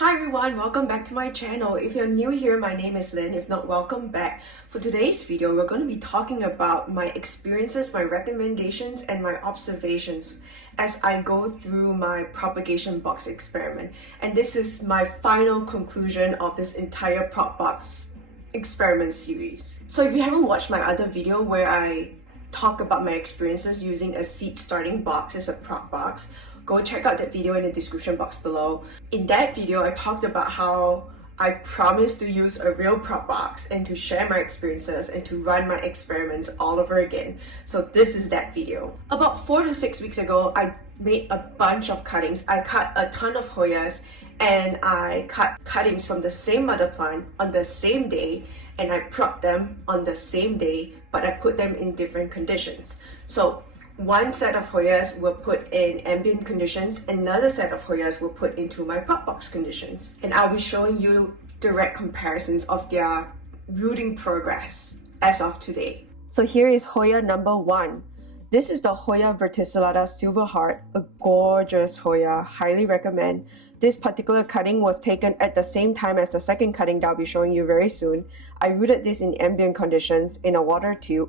Hi everyone, welcome back to my channel. If you're new here, my name is Lynn. If not, welcome back. For today's video, we're going to be talking about my experiences, my recommendations, and my observations as I go through my propagation box experiment. And this is my final conclusion of this entire prop box experiment series. So if you haven't watched my other video where I talk about my experiences using a seed starting box as a prop box, go check out that video in the description box below. In that video, I talked about how I promised to use a real prop box and to share my experiences and to run my experiments all over again. So this is that video. About 4 to 6 weeks ago, I made a bunch of cuttings. I cut a ton of Hoyas and I cut cuttings from the same mother plant on the same day, and I propped them on the same day, but I put them in different conditions. So one set of Hoyas were put in ambient conditions, another set of Hoyas were put into my prop box conditions. And I'll be showing you direct comparisons of their rooting progress as of today. So here is Hoya number 1. This is the Hoya verticillata Silver Heart, a gorgeous Hoya, highly recommend. This particular cutting was taken at the same time as the second cutting that I'll be showing you very soon. I rooted this in ambient conditions in a water tube.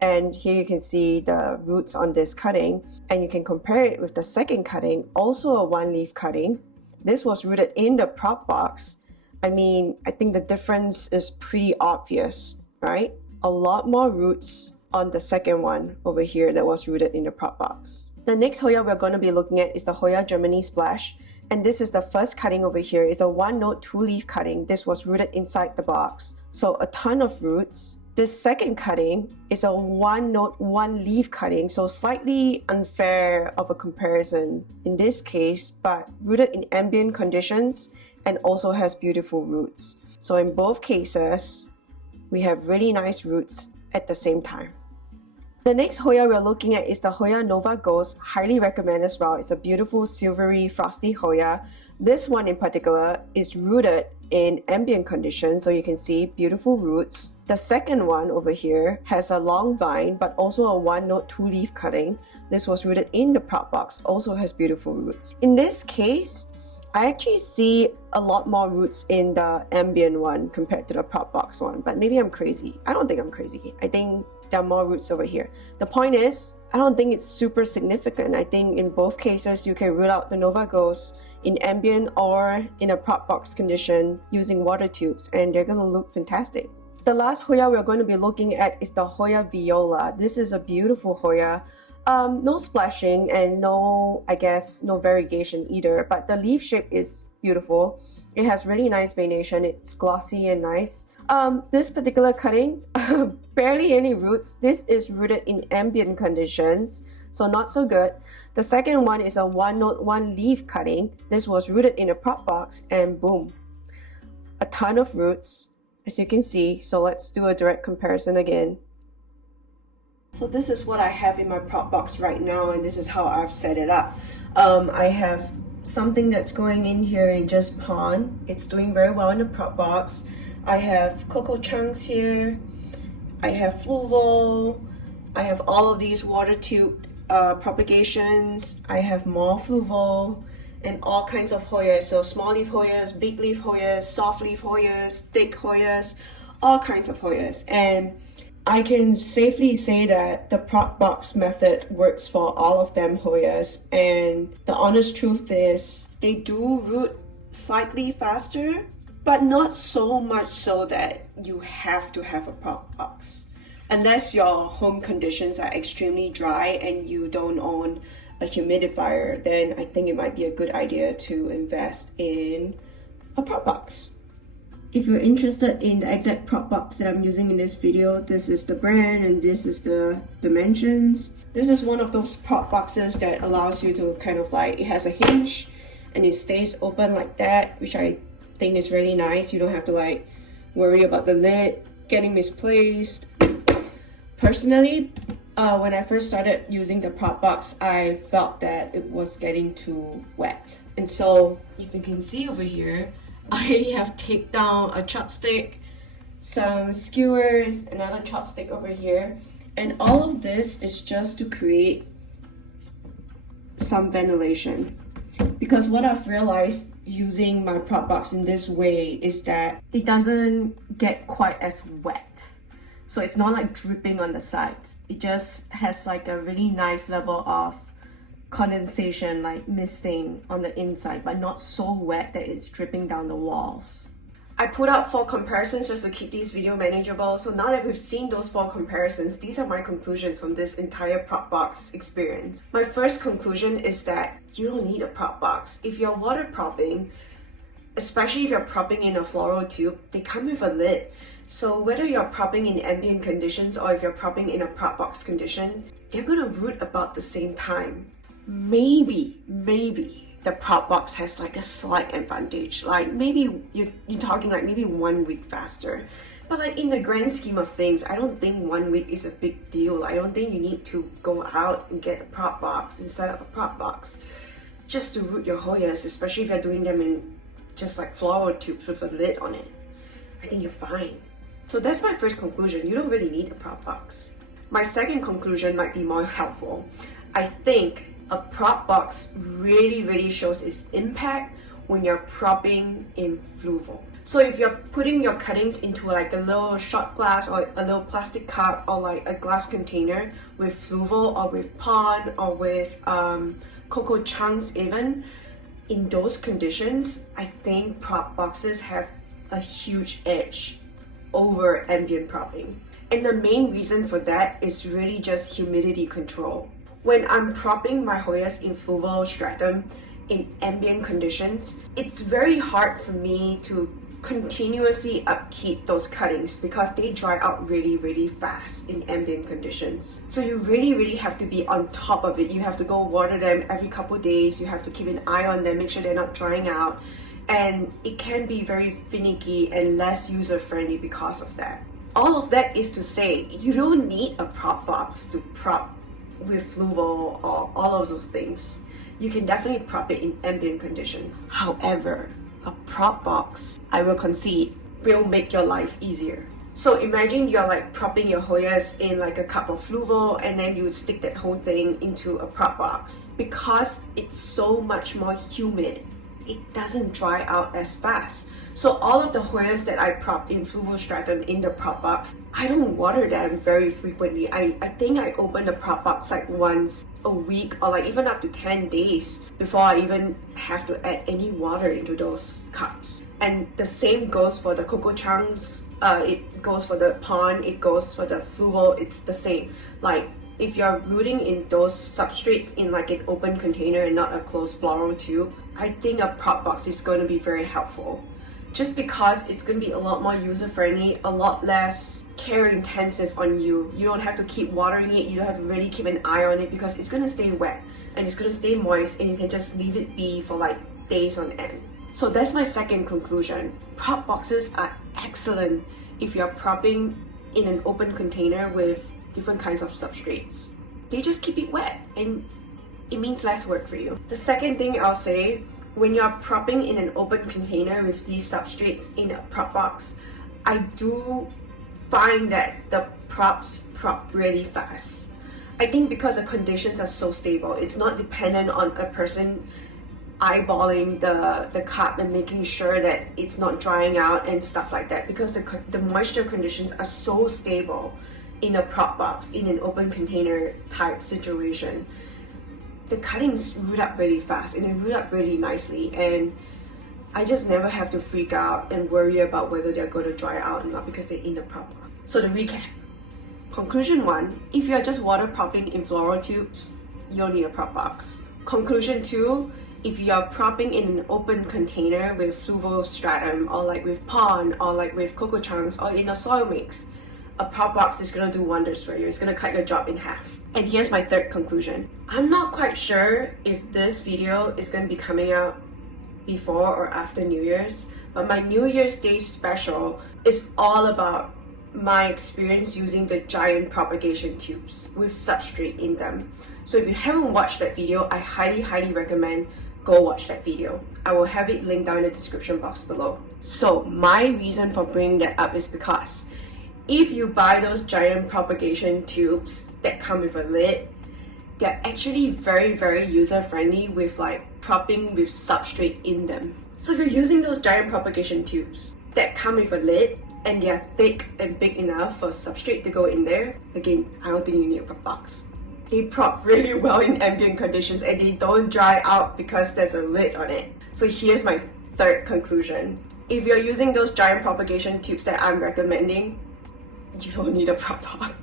And here you can see the roots on this cutting, and you can compare it with the second cutting, also a one leaf cutting. This was rooted in the prop box. I mean, I think the difference is pretty obvious, right? A lot more roots on the second one over here that was rooted in the prop box. The next Hoya we're going to be looking at is the Hoya Germany Splash. And this is the first cutting over here. It's a one note, two leaf cutting. This was rooted inside the box. So a ton of roots. This second cutting is a one note, one leaf cutting, so slightly unfair of a comparison in this case, but rooted in ambient conditions and also has beautiful roots. So in both cases, we have really nice roots at the same time. The next Hoya we're looking at is the Hoya Nova Ghost, highly recommend as well. It's a beautiful silvery frosty Hoya. This one in particular is rooted in ambient conditions, so you can see beautiful roots. The second one over here has a long vine but also a one note, two leaf cutting. This was rooted in the prop box, also has beautiful roots. In this case, I actually see a lot more roots in the ambient one compared to the prop box one, but maybe I'm crazy. I don't think I'm crazy. I think there are more roots over here. The point is, I don't think it's super significant. I think in both cases, you can root out the Nova Ghost in ambient or in a prop box condition using water tubes, and they're going to look fantastic. The last Hoya we're going to be looking at is the Hoya Viola. This is a beautiful Hoya. No splashing and no variegation either, but the leaf shape is beautiful. It has really nice veination. It's glossy and nice. This particular cutting, barely any roots. This is rooted in ambient conditions, so not so good. The second one is a one note, one leaf cutting. This was rooted in a prop box, and boom, a ton of roots, as you can see. So let's do a direct comparison again. So this is what I have in my prop box right now, and this is how I've set it up. I have something that's going in here in just pond. It's doing very well in the prop box. I have cocoa chunks here. I have fluval. I have all of these water tube propagations. I have more fluval and all kinds of Hoyas. So small leaf Hoyas, big leaf Hoyas, soft leaf Hoyas, thick Hoyas, all kinds of Hoyas. And I can safely say that the prop box method works for all of them Hoyas. And the honest truth is they do root slightly faster, but not so much so that you have to have a prop box. Unless your home conditions are extremely dry and you don't own a humidifier, then I think it might be a good idea to invest in a prop box. If you're interested in the exact prop box that I'm using in this video, this is the brand and this is the dimensions. This is one of those prop boxes that allows you to kind of like, it has a hinge and it stays open like that, which I think is really nice. You don't have to like worry about the lid getting misplaced. Personally, when I first started using the prop box, I felt that it was getting too wet. And so if you can see over here, I have taped down a chopstick, some skewers, another chopstick over here, and all of this is just to create some ventilation. Because what I've realized using my prop box in this way is that it doesn't get quite as wet. So it's not like dripping on the sides. It just has like a really nice level of condensation, like misting on the inside, but not so wet that it's dripping down the walls. I put out 4 comparisons just to keep this video manageable. So now that we've seen those 4 comparisons, these are my conclusions from this entire prop box experience. My first conclusion is that you don't need a prop box. If you're water propping, especially if you're propping in a floral tube, they come with a lid. So whether you're propping in ambient conditions or if you're propping in a prop box condition, they're gonna root about the same time. Maybe the prop box has like a slight advantage, like maybe you're talking like maybe 1 week faster, but like in the grand scheme of things, I don't think 1 week is a big deal. I don't think you need to go out and get a prop box and set up a prop box just to root your Hoyas, especially if you're doing them in just like floral tubes with a lid on it. I think you're fine. So that's my first conclusion. You don't really need a prop box. My second conclusion might be more helpful. I think a prop box really shows its impact when you're propping in fluval. So if you're putting your cuttings into like a little shot glass or a little plastic cup or like a glass container with fluval or with pond or with cocoa chunks even, in those conditions, I think prop boxes have a huge edge over ambient propping. And the main reason for that is really just humidity control. When I'm propping my Hoyas in fluval stratum in ambient conditions, it's very hard for me to continuously upkeep those cuttings because they dry out really fast in ambient conditions. So you really have to be on top of it. You have to go water them every couple days. You have to keep an eye on them, make sure they're not drying out. And it can be very finicky and less user-friendly because of that. All of that is to say, you don't need a prop box to prop with fluval or all of those things. You can definitely prop it in ambient condition. However, a prop box, I will concede, will make your life easier. So imagine you're like propping your Hoyas in like a cup of fluval and then you stick that whole thing into a prop box. Because it's so much more humid, it doesn't dry out as fast. So all of the Hoyas that I prop in fluval stratum in the prop box, I don't water them very frequently. I think I open the prop box like once a week or like even up to 10 days before I even have to add any water into those cups. And the same goes for the cocoa chunks, it goes for the pond, it goes for the fluval, it's the same. Like if you're rooting in those substrates in like an open container and not a closed floral tube, I think a prop box is going to be very helpful. Just because it's going to be a lot more user-friendly, a lot less care-intensive on you. You don't have to keep watering it, you don't have to really keep an eye on it because it's going to stay wet and it's going to stay moist and you can just leave it be for like days on end. So that's my second conclusion. Prop boxes are excellent if you're propping in an open container with different kinds of substrates. They just keep it wet and it means less work for you. The second thing I'll say, when you're propping in an open container with these substrates in a prop box, I do find that the props prop really fast. I think because the conditions are so stable, it's not dependent on a person eyeballing the cup and making sure that it's not drying out and stuff like that, because the moisture conditions are so stable in a prop box, in an open container type situation. The cuttings root up really fast and they root up really nicely, and I just never have to freak out and worry about whether they're going to dry out or not because they're in the prop box. So to recap, conclusion 1, if you're just water propping in floral tubes, you don't need a prop box. Conclusion 2, if you're propping in an open container with fluval stratum or like with pond or like with cocoa chunks or in a soil mix, a prop box is going to do wonders for you. It's going to cut your job in half. And here's my third conclusion. I'm not quite sure if this video is going to be coming out before or after New Year's, but my New Year's Day special is all about my experience using the giant propagation tubes with substrate in them. So if you haven't watched that video, I highly recommend go watch that video. I will have it linked down in the description box below. So my reason for bringing that up is because if you buy those giant propagation tubes that come with a lid, they're actually very user friendly with like propping with substrate in them. So if you're using those giant propagation tubes that come with a lid and they are thick and big enough for substrate to go in there, again, I don't think you need a prop box. They prop really well in ambient conditions and they don't dry out because there's a lid on it. So here's my third conclusion. If you're using those giant propagation tubes that I'm recommending, you don't need a prop box.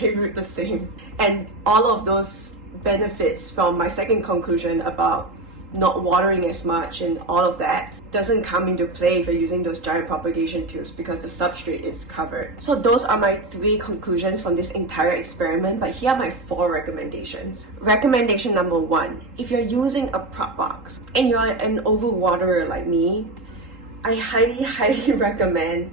They root the same. And all of those benefits from my second conclusion about not watering as much and all of that doesn't come into play if you're using those giant propagation tubes because the substrate is covered. So those are my 3 conclusions from this entire experiment, but here are my 4 recommendations. Recommendation number 1, if you're using a prop box and you're an overwaterer like me, I highly recommend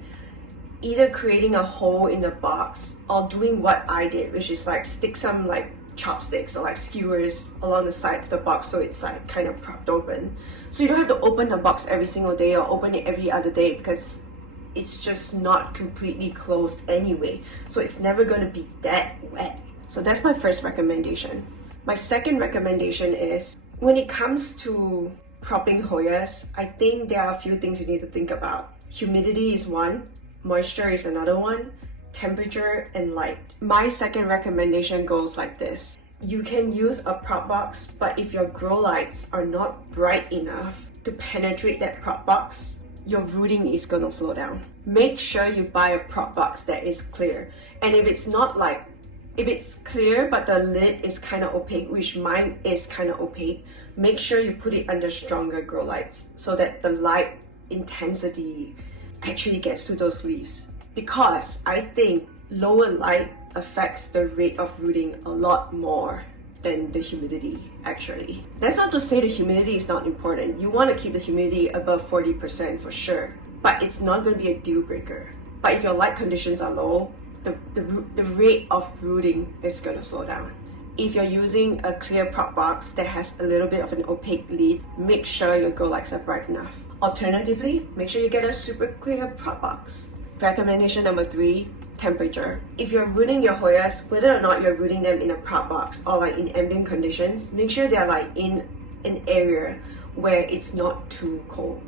either creating a hole in the box or doing what I did, which is like stick some like chopsticks or like skewers along the side of the box so it's like kind of propped open. So you don't have to open the box every single day or open it every other day because it's just not completely closed anyway. So it's never going to be that wet. So that's my first recommendation. My second recommendation is when it comes to propping Hoyas, I think there are a few things you need to think about. Humidity is one, moisture is another one, temperature and light. My second recommendation goes like this. You can use a prop box, but if your grow lights are not bright enough to penetrate that prop box, your rooting is gonna slow down. Make sure you buy a prop box that is clear. And if it's clear but the lid is kind of opaque, which mine is kind of opaque, make sure you put it under stronger grow lights so that the light intensity actually gets to those leaves. Because I think lower light affects the rate of rooting a lot more than the humidity actually. That's not to say the humidity is not important. You want to keep the humidity above 40% for sure, but it's not going to be a deal breaker. But if your light conditions are low, the rate of rooting is going to slow down. If you're using a clear prop box that has a little bit of an opaque lid, make sure your grow lights are bright enough. Alternatively, make sure you get a super clear prop box. Recommendation number 3, temperature. If you're rooting your Hoyas, whether or not you're rooting them in a prop box or like in ambient conditions, make sure they're like in an area where it's not too cold.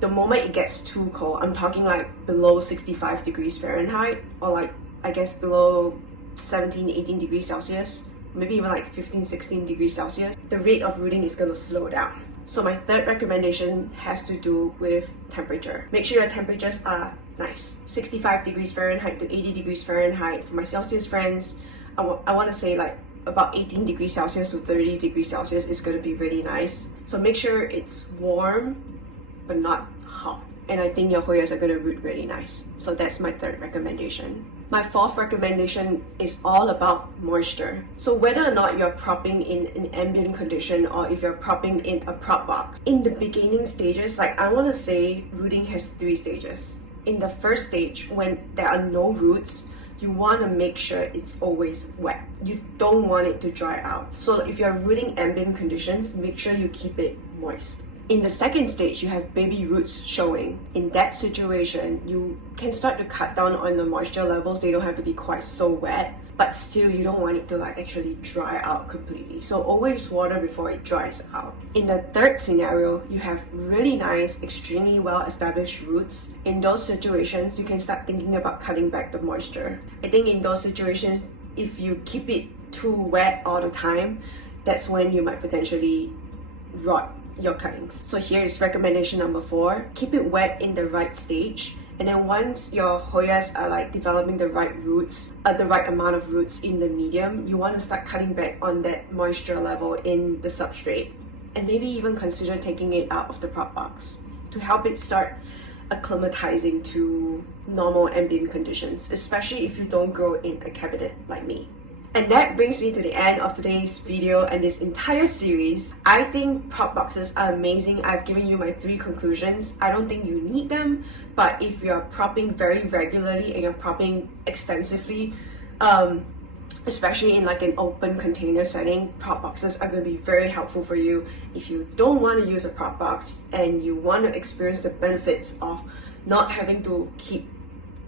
The moment it gets too cold, I'm talking like below 65 degrees Fahrenheit or like I guess below 17, 18 degrees Celsius, maybe even like 15, 16 degrees Celsius, the rate of rooting is going to slow down. So my third recommendation has to do with temperature. Make sure your temperatures are nice. 65 degrees Fahrenheit to 80 degrees Fahrenheit. For my Celsius friends, I want to say like about 18 degrees Celsius to 30 degrees Celsius is going to be really nice. So make sure it's warm but not hot. And I think your Hoyas are going to root really nice. So that's my third recommendation. My fourth recommendation is all about moisture. So whether or not you're propping in an ambient condition or if you're propping in a prop box, in the beginning stages, like I want to say rooting has 3 stages. In the first stage, when there are no roots, you want to make sure it's always wet. You don't want it to dry out. So if you're rooting ambient conditions, make sure you keep it moist. In the second stage, you have baby roots showing. In that situation, you can start to cut down on the moisture levels. They don't have to be quite so wet, but still you don't want it to like actually dry out completely. So always water before it dries out. In the third scenario, you have really nice, extremely well-established roots. In those situations, you can start thinking about cutting back the moisture. I think in those situations, if you keep it too wet all the time, that's when you might potentially rot your cuttings. So here is recommendation number 4. Keep it wet in the right stage, and then once your Hoyas are like developing the right roots, the right amount of roots in the medium, you want to start cutting back on that moisture level in the substrate, and maybe even consider taking it out of the prop box to help it start acclimatizing to normal ambient conditions, especially if you don't grow in a cabinet like me. And that brings me to the end of today's video and this entire series. I think prop boxes are amazing. I've given you my 3 conclusions. I don't think you need them, but if you're propping very regularly and you're propping extensively, especially in like an open container setting, prop boxes are going to be very helpful for you. If you don't want to use a prop box and you want to experience the benefits of not having to keep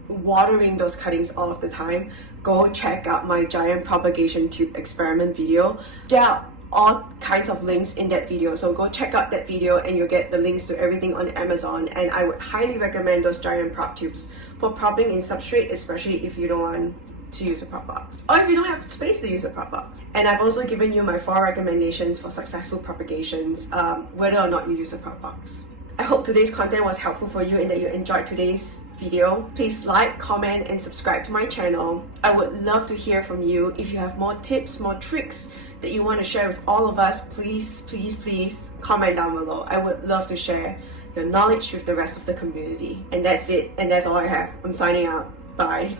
watering those cuttings all of the time, go check out my giant propagation tube experiment video. There are all kinds of links in that video. So go check out that video and you'll get the links to everything on Amazon. And I would highly recommend those giant prop tubes for propping in substrate, especially if you don't want to use a prop box, or if you don't have space to use a prop box. And I've also given you my 4 recommendations for successful propagations, whether or not you use a prop box. I hope today's content was helpful for you and that you enjoyed today's video. Please like, comment, and subscribe to my channel. I would love to hear from you. If you have more tips, more tricks that you want to share with all of us, please comment down below. I would love to share your knowledge with the rest of the community. And that's it, and that's all I have. I'm signing out. Bye.